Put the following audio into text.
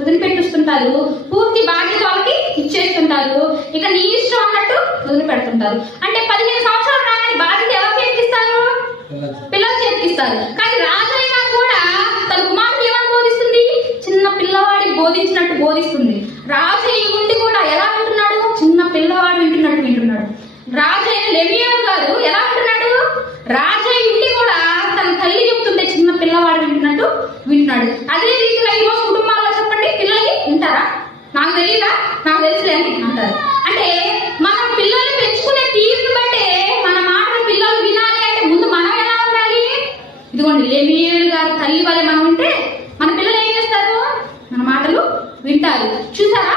వదిలిపెట్టిస్తుంటారు, పూర్తి బాధ్యత వాళ్ళకి ఇచ్చేస్తుంటారు. ఇక నీ ఇష్టం అన్నట్టు వదిలిపెడుతుంటారు. అంటే 15 సంవత్సరాలు రాగానే బాధ్యత ఎవరు చేతికిస్తారు? పిల్లలు చేతికిస్తారు. కానీ రాజైనా కూడా తన కుమారుడు ఏమని బోధిస్తుంది? చిన్న పిల్లవాడికి బోధించినట్టు బోధిస్తుంది. రాజయ్య ఉండి కూడా ఎలా వింటున్నాడు? చిన్న పిల్లవాడు వింటున్నట్టు వింటున్నాడు. రాజయ్య లెమియర్ గారు ఎలా వింటున్నాడు? రాజయ్య ఉండి కూడా తన తల్లి చెప్తుంటే చిన్న పిల్లవాడు వింటున్నట్టు వింటున్నాడు. అదే రీతిలో ఈరోజు కుటుంబాల్లో చెప్పండి, పిల్లలకి వింటారా? నాకు తెలియదా, నాకు తెలుసులే అంటారు. అంటే మనం పిల్లల్ని పెంచుకునే తీరును బట్టే మన మాటలు పిల్లలు వినాలి అంటే ముందు మనం ఎలా ఉండాలి? ఇదిగోండి, లెమియర్ గారు తల్లి వల్ల మనం ఉంటే మన పిల్లలు ఏం చేస్తారు? మన మాటలు వింటారు. చూసారా?